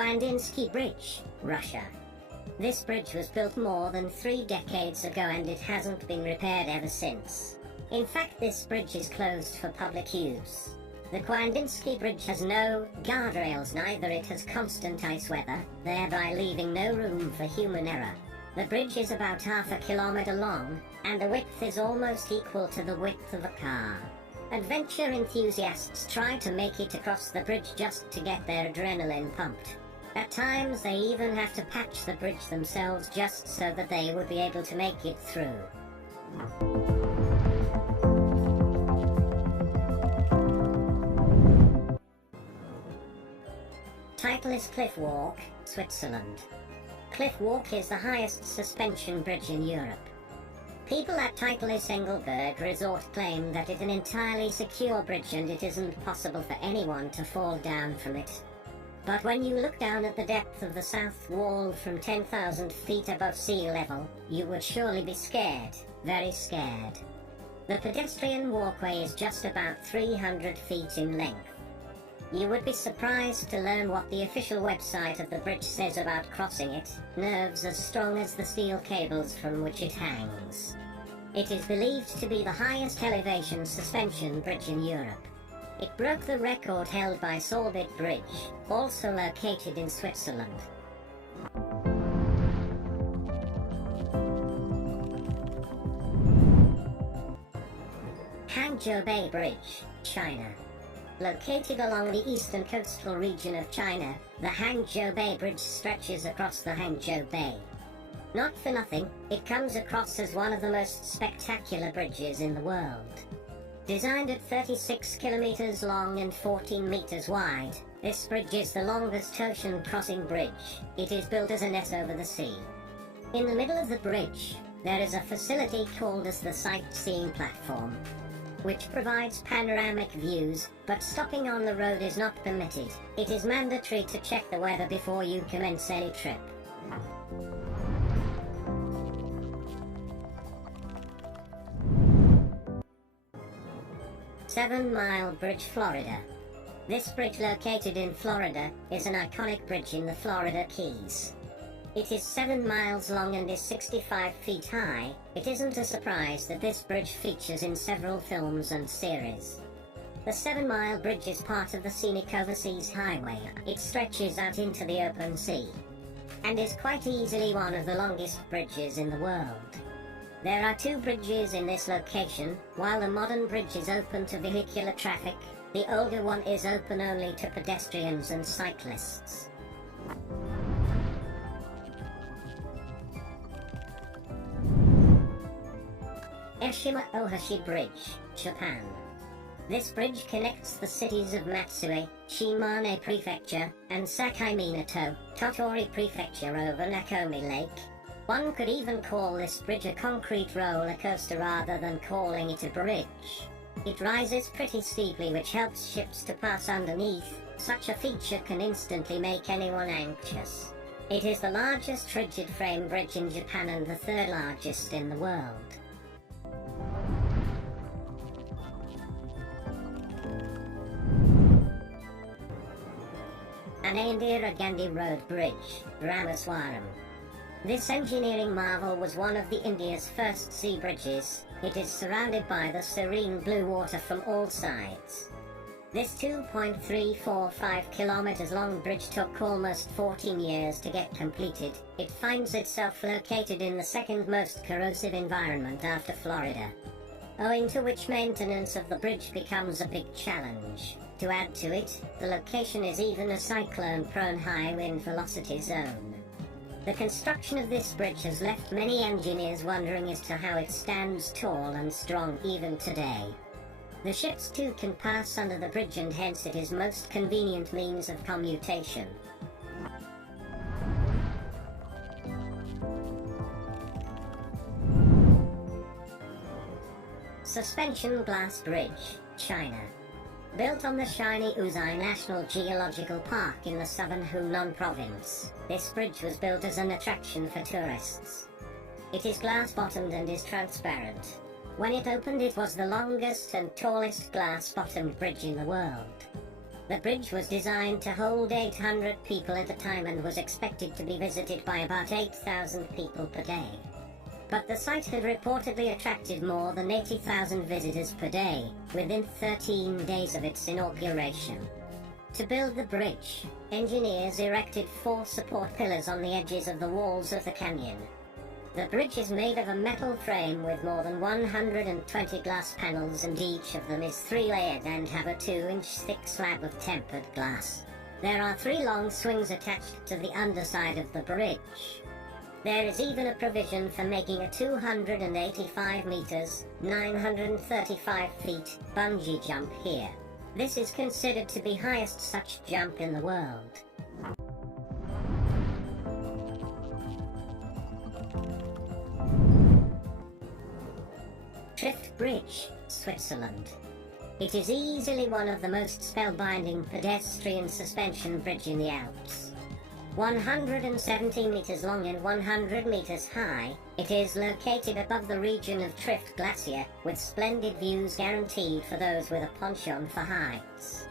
Kandinsky Bridge, Russia. This bridge was built more than 3 decades ago and it hasn't been repaired ever since. In fact, this bridge is closed for public use. The Kandinsky Bridge has no guardrails, neither it has constant ice weather, thereby leaving no room for human error. The bridge is about half a kilometer long, and the width is almost equal to the width of a car. Adventure enthusiasts try to make it across the bridge just to get their adrenaline pumped. At times they even have to patch the bridge themselves just so that they would be able to make it through. Titleist Cliff Walk, Switzerland. Cliff Walk is the highest suspension bridge in Europe. People at Titleist Engelberg Resort claim that it's an entirely secure bridge and it isn't possible for anyone to fall down from it. But when you look down at the depth of the south wall from 10,000 feet above sea level, you would surely be scared, very scared. The pedestrian walkway is just about 300 feet in length. You would be surprised to learn what the official website of the bridge says about crossing it: nerves as strong as the steel cables from which it hangs. It is believed to be the highest elevation suspension bridge in Europe. It broke the record held by Solbit Bridge, also located in Switzerland. Hangzhou Bay Bridge, China. Located along the eastern coastal region of China, the Hangzhou Bay Bridge stretches across the Hangzhou Bay. Not for nothing, it comes across as one of the most spectacular bridges in the world. Designed at 36 kilometers long and 14 meters wide, this bridge is the longest ocean crossing bridge. It is built as a net over the sea. In the middle of the bridge, there is a facility called as the sightseeing platform, which provides panoramic views, but stopping on the road is not permitted. It is mandatory to check the weather before you commence any trip. Seven Mile Bridge, Florida. This bridge, located in Florida, is an iconic bridge in the Florida Keys. It is 7 miles long and is 65 feet high. It isn't a surprise that this bridge features in several films and series. The 7 Mile Bridge is part of the scenic Overseas Highway. It stretches out into the open sea, and is quite easily one of the longest bridges in the world. There are 2 bridges in this location. While the modern bridge is open to vehicular traffic, the older one is open only to pedestrians and cyclists. Eshima Ohashi Bridge, Japan. This bridge connects the cities of Matsue, Shimane Prefecture, and Sakaiminato, Tottori Prefecture over Nakomi Lake. One could even call this bridge a concrete roller coaster rather than calling it a bridge. It rises pretty steeply, which helps ships to pass underneath. Such a feature can instantly make anyone anxious. It is the largest rigid frame bridge in Japan and the 3rd largest in the world. Anandira Gandhi Road Bridge, Ramaswaram. This engineering marvel was one of the India's first sea bridges. It is surrounded by the serene blue water from all sides. This 2.345 kilometers long bridge took almost 14 years to get completed. It finds itself located in the 2nd most corrosive environment after Florida, owing to which maintenance of the bridge becomes a big challenge. To add to it, the location is even a cyclone-prone high wind velocity zone. The construction of this bridge has left many engineers wondering as to how it stands tall and strong even today. The ships too can pass under the bridge, and hence it is most convenient means of commutation. Suspension Glass Bridge, China. Built on the shiny Uzai National Geological Park in the southern Hunan province, this bridge was built as an attraction for tourists. It is glass-bottomed and is transparent. When it opened, it was the longest and tallest glass-bottomed bridge in the world. The bridge was designed to hold 800 people at a time and was expected to be visited by about 8,000 people per day. But the site had reportedly attracted more than 80,000 visitors per day within 13 days of its inauguration. To build the bridge, engineers erected 4 support pillars on the edges of the walls of the canyon. The bridge is made of a metal frame with more than 120 glass panels, and each of them is 3-layered and have a 2-inch thick slab of tempered glass. There are 3 long swings attached to the underside of the bridge. There is even a provision for making a 285 meters, 935 feet bungee jump here. This is considered to be highest such jump in the world. Trift Bridge, Switzerland. It is easily one of the most spellbinding pedestrian suspension bridge in the Alps. 170 meters long and 100 meters high, it is located above the region of Trift Glacier, with splendid views guaranteed for those with a penchant for heights.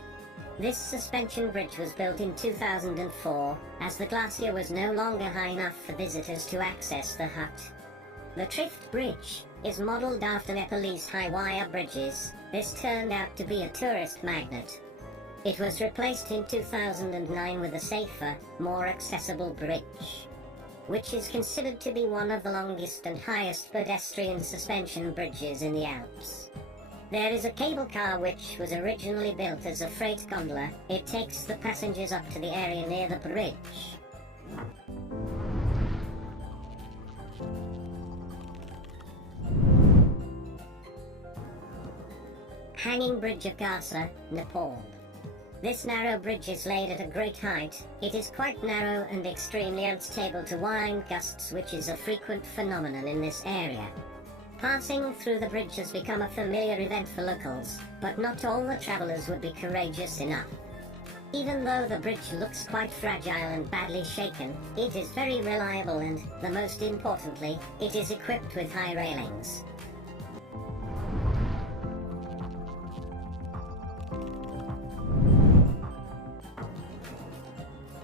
This suspension bridge was built in 2004, as the glacier was no longer high enough for visitors to access the hut. The Trift Bridge is modelled after Nepalese high-wire bridges. This turned out to be a tourist magnet. It was replaced in 2009 with a safer, more accessible bridge, which is considered to be one of the longest and highest pedestrian suspension bridges in the Alps. There is a cable car which was originally built as a freight gondola. It takes the passengers up to the area near the bridge. Hanging Bridge of Garsa, Nepal. This narrow bridge is laid at a great height. It is quite narrow and extremely unstable to wind gusts, which is a frequent phenomenon in this area. Passing through the bridge has become a familiar event for locals, but not all the travellers would be courageous enough. Even though the bridge looks quite fragile and badly shaken, it is very reliable and, the most importantly, it is equipped with high railings.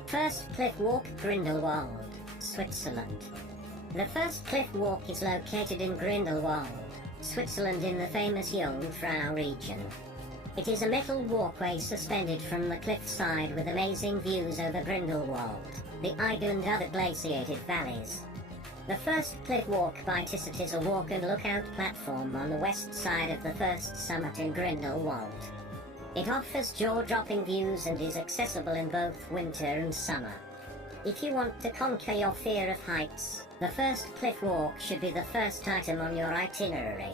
First Cliff Walk, Grindelwald, Switzerland. The first cliff walk is located in Grindelwald, Switzerland, in the famous Jungfrau region. It is a metal walkway suspended from the cliffside with amazing views over Grindelwald, the Eiger and other glaciated valleys. The first cliff walk by Tissot is a walk and lookout platform on the west side of the first summit in Grindelwald. It offers jaw-dropping views and is accessible in both winter and summer. If you want to conquer your fear of heights, the first cliff walk should be the first item on your itinerary.